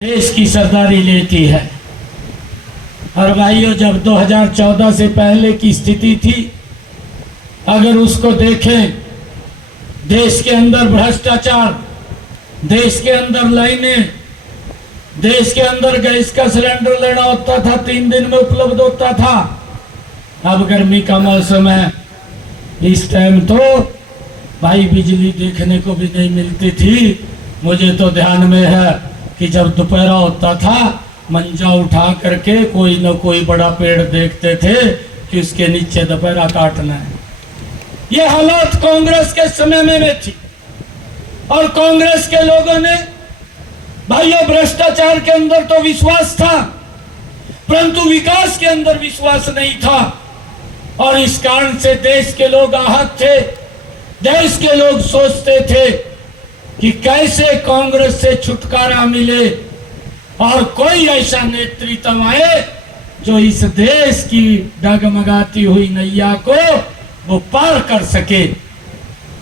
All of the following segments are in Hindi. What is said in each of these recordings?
देश की सरदारी लेती है। और भाइयों, जब 2014 से पहले की स्थिति थी, अगर उसको देखें, देश के अंदर भ्रष्टाचार, देश के अंदर लाइनें, देश के अंदर गैस का सिलेंडर लेना होता था 3 दिन में उपलब्ध होता था। अब गर्मी का मौसम है, इस टाइम तो भाई बिजली देखने को भी नहीं मिलती थी। मुझे तो ध्यान में है कि जब दोपहर होता था, मंजा उठा करके कोई न कोई बड़ा पेड़ देखते थे कि उसके नीचे दोपहरा काटना है। ये हालात कांग्रेस के समय में थी। और कांग्रेस के लोगों ने भाइयों, भ्रष्टाचार के अंदर तो विश्वास था, परंतु विकास के अंदर विश्वास नहीं था। और इस कारण से देश के लोग आहत थे। देश के लोग सोचते थे कि कैसे कांग्रेस से छुटकारा मिले और कोई ऐसा नेतृत्व आए जो इस देश की डगमगाती हुई नैया को वो पार कर सके।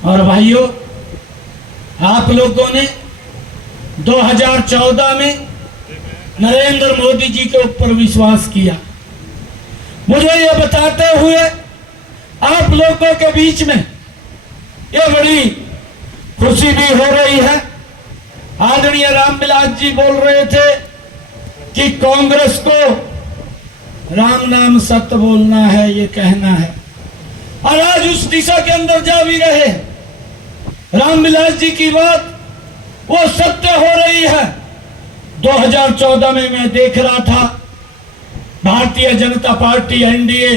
और भाइयों, आप लोगों ने 2014 में नरेंद्र मोदी जी के ऊपर विश्वास किया। मुझे ये बताते हुए आप लोगों के बीच में ये बड़ी खुशी भी हो रही है। आदरणीय रामविलास जी बोल रहे थे कि कांग्रेस को राम नाम सत्य बोलना है, ये कहना है, और आज उस दिशा के अंदर जा भी रहे। रामविलास जी की बात वो सत्य हो रही है। 2014 में मैं देख रहा था, भारतीय जनता पार्टी एनडीए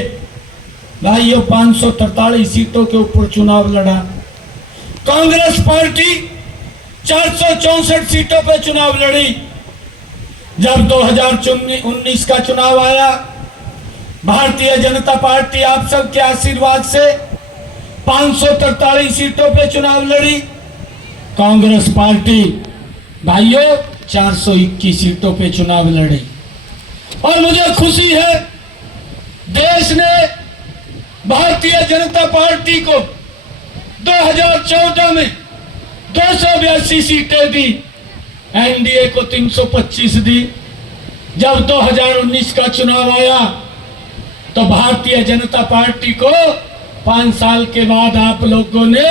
भाइयों 543 सीटों के ऊपर चुनाव लड़ा। कांग्रेस पार्टी 464 सीटों पर चुनाव लड़ी। जब 2019 का चुनाव आया, भारतीय जनता पार्टी आप सबके आशीर्वाद से 543 सीटों पर चुनाव लड़ी। कांग्रेस पार्टी भाइयों 421 सीटों पे चुनाव लड़ी। और मुझे खुशी है, देश ने भारतीय जनता पार्टी को 2014 में 282 सीटें दी, एनडीए को 325 दी। जब 2019 का चुनाव आया तो भारतीय जनता पार्टी को 5 साल के बाद आप लोगों ने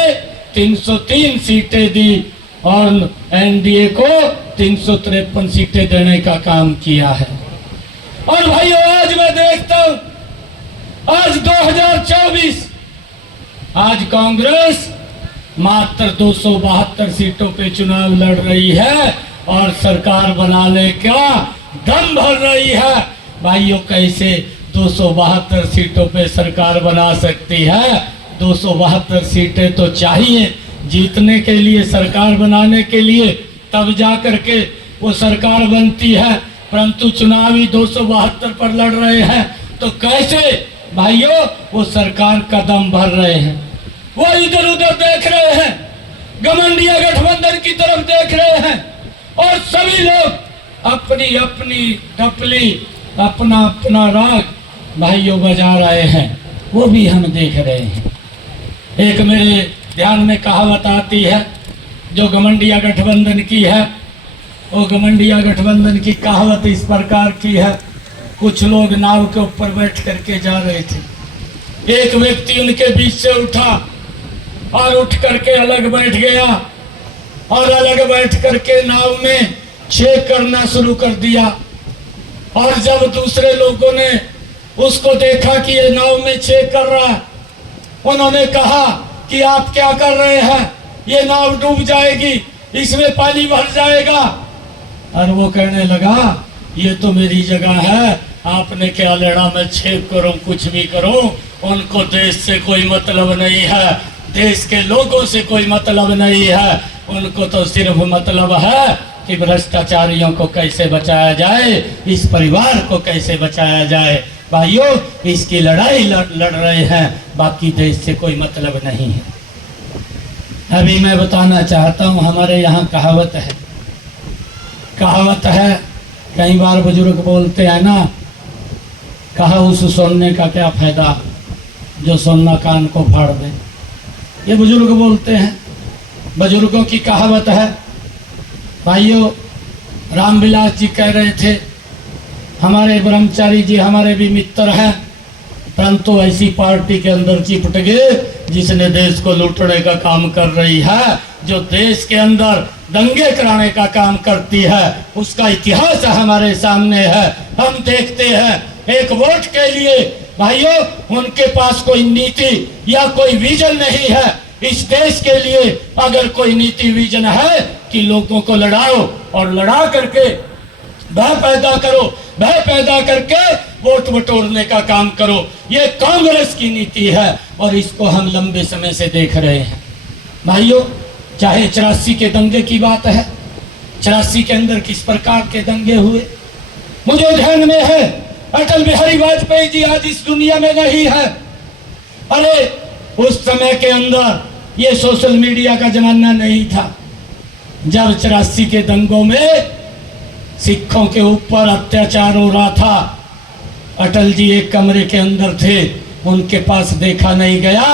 303 सीटें दी और एनडीए को 353 सीटें देने का काम किया है। और भाइयों, आज मैं देखता हूं, आज 2024, आज कांग्रेस मात्र 272 सीटों पे चुनाव लड़ रही है और सरकार बनाने का दम भर रही है। भाइयों, कैसे 272 सीटों पे सरकार बना सकती है? 272 सीटें तो चाहिए जीतने के लिए, सरकार बनाने के लिए, तब जा करके वो सरकार बनती है। परंतु चुनावी 272 पर लड़ रहे हैं तो कैसे भाइयों वो सरकार कदम भर रहे हैं? वो इधर उधर देख रहे हैं, गठबंधन गठबंधन की तरफ देख रहे हैं और सभी लोग अपनी अपनी टपली, अपना अपना राग भाइयों बजा रहे हैं, वो भी हम देख रहे हैं। एक मेरे ध्यान में कहावत आती है जो गठबंधन गठबंधन की है। वो गठबंधन गठबंधन की कहावत इस प्रकार की है, कुछ लोग नाव के ऊपर बैठ करके जा रहे थे, एक व्यक्ति उनके बीच से उठा और उठ करके अलग बैठ गया और अलग बैठ करके नाव में छेक करना शुरू कर दिया। और जब दूसरे लोगों ने उसको देखा कि ये नाव में छेक कर रहा है, उन्होंने कहा कि आप क्या कर रहे हैं, ये नाव डूब जाएगी, इसमें पानी भर जाएगा। और वो कहने लगा, ये तो मेरी जगह है, आपने क्या लेना, मैं छेक करूं, कुछ भी करूं, उनको देश से कोई मतलब नहीं है, देश के लोगों से कोई मतलब नहीं है, उनको तो सिर्फ मतलब है कि भ्रष्टाचारियों को कैसे बचाया जाए, इस परिवार को कैसे बचाया जाए। भाइयों, इसकी लड़ाई लड़ रहे हैं, बाकी देश से कोई मतलब नहीं है। अभी मैं बताना चाहता हूं, हमारे यहाँ कहावत है, कई बार बुजुर्ग बोलते हैं ना, कहा उस सुनने का क्या फायदा जो सुनना कान को फाड़ दे। ये बुजुर्ग बोलते हैं, बुजुर्गों की कहावत है। भाइयों, रामविलास जी कह रहे थे, हमारे ब्रह्मचारी जी हमारे भी मित्र हैं, परंतु ऐसी पार्टी के अंदर चिपट गए जिसने देश को लूटने का काम कर रही है, जो देश के अंदर दंगे कराने का काम करती है, उसका इतिहास हमारे सामने है। हम देखते हैं एक वोट के लिए भाइयों उनके पास कोई नीति या कोई विजन नहीं है। इस देश के लिए अगर कोई नीति विजन है कि लोगों को लड़ाओ और लड़ा करके भय पैदा करो, भय पैदा करके वोट बटोरने का काम करो, ये कांग्रेस की नीति है और इसको हम लंबे समय से देख रहे हैं। भाइयों, चाहे 84 के दंगे की बात है, 84 के अंदर किस प्रकार के दंगे हुए मुझे ध्यान में है। अटल बिहारी वाजपेयी जी आज इस दुनिया में नहीं है। अरे उस समय के अंदर ये सोशल मीडिया का जमाना नहीं था। जब 84 के दंगों में सिखों के ऊपर अत्याचार हो रहा था, अटल जी एक कमरे के अंदर थे, उनके पास देखा नहीं गया।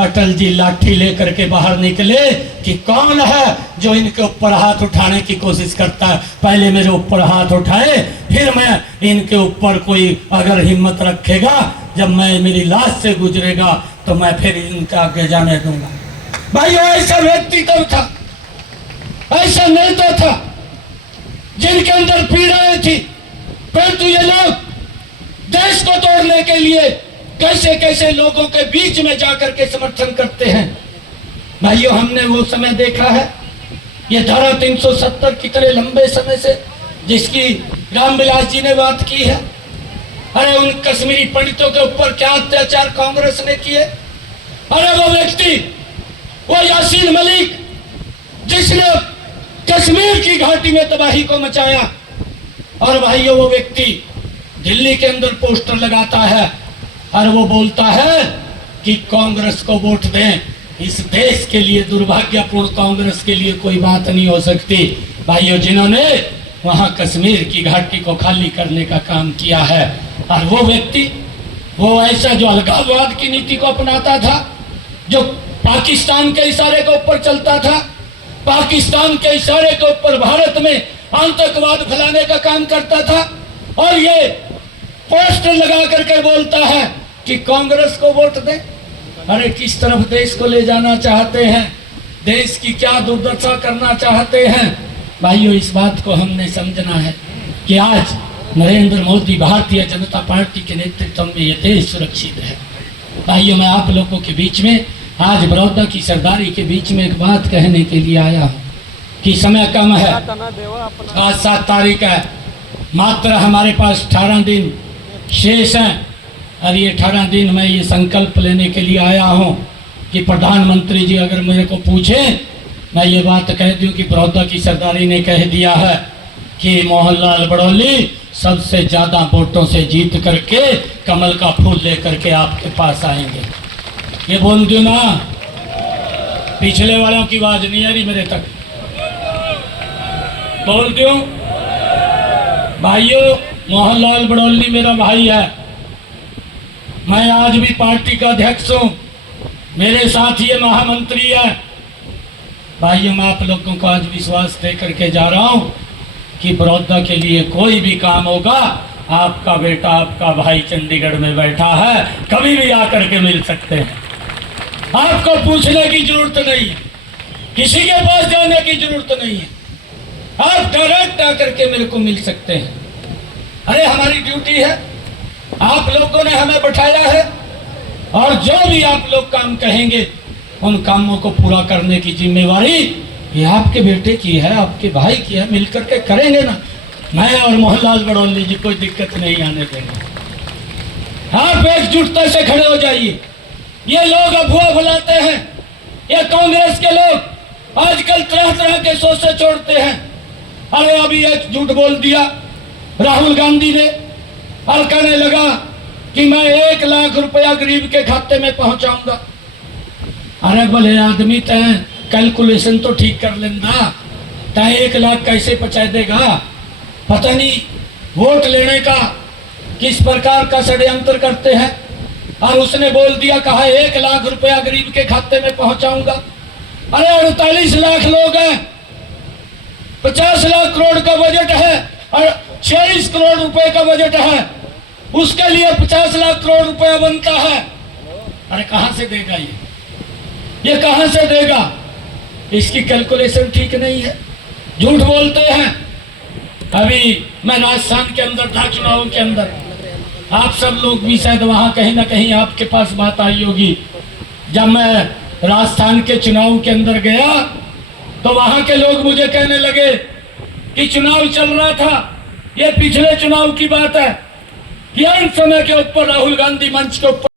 अटल जी लाठी लेकर के बाहर निकले कि कौन है जो इनके ऊपर हाथ उठाने की कोशिश करता है, पहले मेरे ऊपर हाथ उठाए, फिर मैं इनके ऊपर कोई अगर हिम्मत रखेगा, जब मैं मेरी लाश से गुजरेगा तो मैं फिर इनका आगे जाने दूंगा। भाई ऐसा व्यक्तित्व था, ऐसा नेता था जिनके अंदर पीड़ाएं थी, परंतु ये लोग देश को तोड़ने के लिए कैसे कैसे लोगों के बीच में जाकर के समर्थन करते हैं। भाइयों, हमने वो समय देखा है, ये धारा 370 कितने लंबे समय से जिसकी रामविलास जी ने बात की है। अरे उन कश्मीरी पंडितों के ऊपर क्या अत्याचार कांग्रेस ने किए। अरे वो व्यक्ति, वो यासीन मलिक जिसने कश्मीर की घाटी में तबाही को मचाया, और भाइयों वो व्यक्ति दिल्ली के अंदर पोस्टर लगाता है और वो बोलता है कि कांग्रेस को वोट दें। इस देश के लिए दुर्भाग्यपूर्ण, कांग्रेस के लिए कोई बात नहीं हो सकती। भाइयों, जिन्होंने वहां कश्मीर की घाटी को खाली करने का काम किया है, और वो व्यक्ति, वो ऐसा जो अलगाववाद की नीति को अपनाता था, जो पाकिस्तान के इशारे के ऊपर चलता था, पाकिस्तान के इशारे के ऊपर भारत में आतंकवाद फैलाने का काम करता था, और ये पोस्टर लगा करके बोलता है कि कांग्रेस को वोट दें। अरे किस तरफ देश को ले जाना चाहते हैं, देश की क्या दुर्दशा करना चाहते हैं। भाइयों, इस बात को हमने समझना है कि आज नरेंद्र मोदी भारतीय जनता पार्टी के नेतृत्व में ये देश सुरक्षित है। भाइयों, मैं आप लोगों के बीच में आज बड़ौदा की सरदारी के बीच में एक बात कहने के लिए आया हूँ कि समय कम है, आज 7 तारीख है, मात्र हमारे पास 18 दिन शेष हैं, और ये 18 दिन मैं ये संकल्प लेने के लिए आया हूँ कि प्रधानमंत्री जी अगर मेरे को पूछें, मैं ये बात कह दूँ कि बड़ौदा की सरदारी ने कह दिया है कि मोहनलाल बड़ौली सबसे ज़्यादा वोटों से जीत करके कमल का फूल लेकर के आपके पास आएंगे। ये बोल दूँ ना, पिछले वालों की आवाज नहीं आ रही मेरे तक, बोल दूँ। भाइयों, मोहनलाल बड़ौली मेरा भाई है, मैं आज भी पार्टी का अध्यक्ष हूँ, मेरे साथ ये महामंत्री है। भाइयों, मैं आप लोगों को आज विश्वास दे करके जा रहा हूँ कि बड़ौदा के लिए कोई भी काम होगा, आपका बेटा, आपका भाई चंडीगढ़ में बैठा है, कभी भी आकर के मिल सकते हैं। आपको पूछने की जरूरत नहीं है, किसी के पास जाने की जरूरत नहीं है, आप डायरेक्ट आकर के मेरे को मिल सकते हैं। अरे हमारी ड्यूटी है, आप लोगों ने हमें बैठाया है, और जो भी आप लोग काम कहेंगे उन कामों को पूरा करने की जिम्मेवारी ये आपके बेटे की है, आपके भाई की है, मिलकर के करेंगे ना। मैं और मोहनलाल बड़ौली जी कोई दिक्कत नहीं आने देंगे। आप एकजुटता से खड़े हो जाइए। ये लोग अफवाह फैलाते हैं, ये कांग्रेस के लोग आजकल तरह तरह के सोचे छोड़ते हैं। अरे अभी एक झूठ बोल दिया राहुल गांधी ने, और कहने लगा कि मैं 1 लाख रुपया गरीब के खाते में पहुंचाऊंगा। अरे भले आदमी तय कैलकुलेशन तो ठीक कर लेना, तय 1 लाख कैसे पहुंचा देगा। पता नहीं वोट लेने का किस प्रकार का षड्यंत्र करते हैं। और उसने बोल दिया, कहा 1 लाख रुपया गरीब के खाते में पहुंचाऊंगा। अरे 48 लाख लोग हैं, 50 लाख करोड़ का बजट है और 46 करोड़ रुपए का बजट है, उसके लिए 50 लाख करोड़ रुपया बनता है। अरे कहां से देगा ये कहां से देगा? इसकी कैलकुलेशन ठीक नहीं है, झूठ बोलते हैं। अभी मैं राजस्थान के अंदर था, चुनावों के अंदर, आप सब लोग भी शायद वहां कहीं ना कहीं आपके पास बात आई होगी। जब मैं राजस्थान के चुनाव के अंदर गया तो वहां के लोग मुझे कहने लगे कि चुनाव चल रहा था, ये पिछले चुनाव की बात है कि अंत समय के ऊपर राहुल गांधी मंच के ऊपर